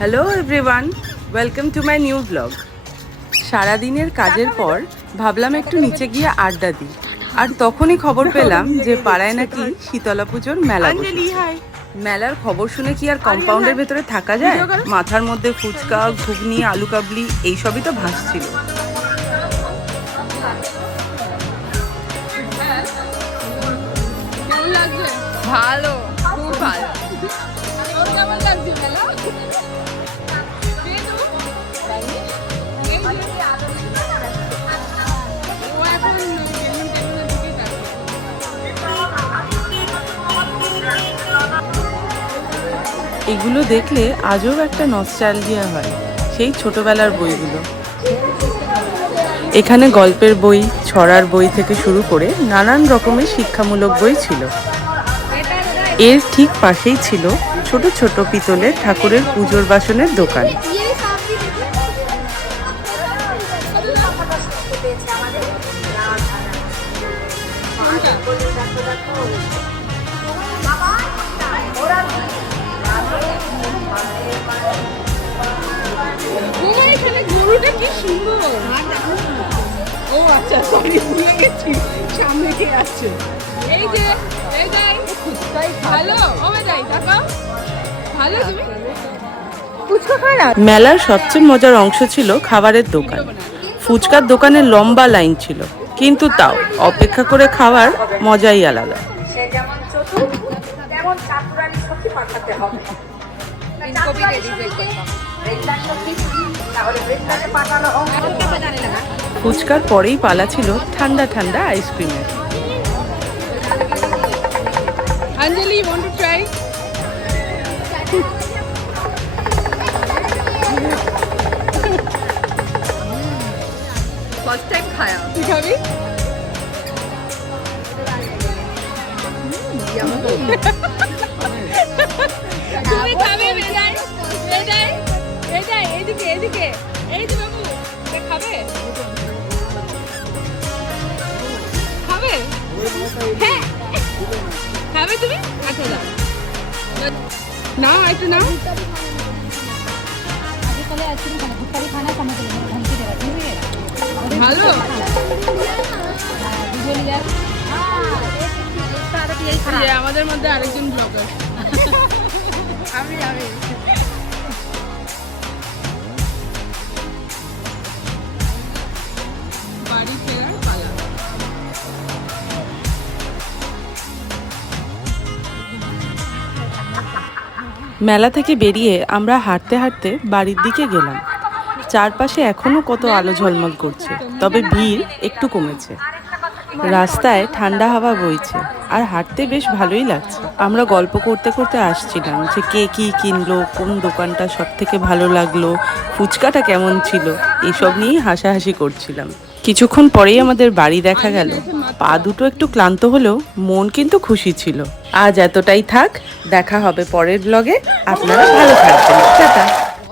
Hello everyone, welcome to my new blog. সারাদিনের কাজের পর ভাবলাম একটু নিচে গিয়ে আড্ডা দিই, আর তখনই খবর পেলাম যে পাড়ায় নাকি শীতলা পুজোর মেলা বসেছে। মেলার খবর শুনে কি আর কম্পাউন্ডের ভেতরে থাকা যায়? মাথার মধ্যে ফুচকা, ঘুগনি, আলু কাবলি এইসবই তো ভাসছিল। ভালো, খুব ভালো। কেমন লাগছে মেলা? এগুলো দেখলে আজও একটা নস্টালজিয়া হয়, সেই ছোটবেলার বইগুলো। এখানে গল্পের বই, ছড়ার বই থেকে শুরু করে নানান রকমের শিক্ষামূলক বই ছিল। এর ঠিক পাশেই ছিল ছোট ছোট পিতলের ঠাকুরের পুজোর বাসনের দোকান। গরুটা কি সুন্দর! ও আচ্ছা, সরি, ভুলে গেছি সামনে কে আছে। এই যে ভালো, ও ভাই দেখো ভালো। তুমি ফুচকা খাও না? মেলার সবচেয়ে মজার অংশ ছিল খাবারের দোকান। ফুচকার দোকানে লম্বা লাইন ছিল, কিন্তু তাও অপেক্ষা করে খাওয়ার মজাই আলাদা। ফুচকার পরেই পালা ছিল ঠান্ডা ঠান্ডা আইসক্রিমের। Anjali, want to try? First time खाया। तू खाबी? তুমি খাবে? বেজাই এদিকে এই যে বাবু, এটা খাবে? হ্যাঁ খাবে তুমি? আচ্ছা দাও না, একটু নাও। ভালো আমাদের মধ্যে আরেকজন ব্লগার। আমি বাড়ি ফেরার পালা। মেলা থেকে বেরিয়ে আমরা হাঁটতে হাঁটতে বাড়ির দিকে গেলাম। চারপাশে এখনো কত আলো ঝলমল করছে, তবে ভিড় একটু কমেছে। রাস্তায় ঠান্ডা হাওয়া বইছে, আর হাঁটতে বেশ ভালোই লাগছে। আমরা গল্প করতে করতে আসছিলাম যে কে কি কিনলো, কোন দোকানটা সব থেকে ভালো লাগলো, ফুচকাটা কেমন ছিল, এইসব নিয়েই হাসাহাসি করছিলাম। কিছুক্ষণ পরেই আমাদের বাড়ি দেখা গেল। পা দুটো একটু ক্লান্ত হলেও মন কিন্তু খুশি ছিল। আজ এতটাই থাক, দেখা হবে পরের ব্লগে। আপনারা ভালো থাকবেন, টাটা।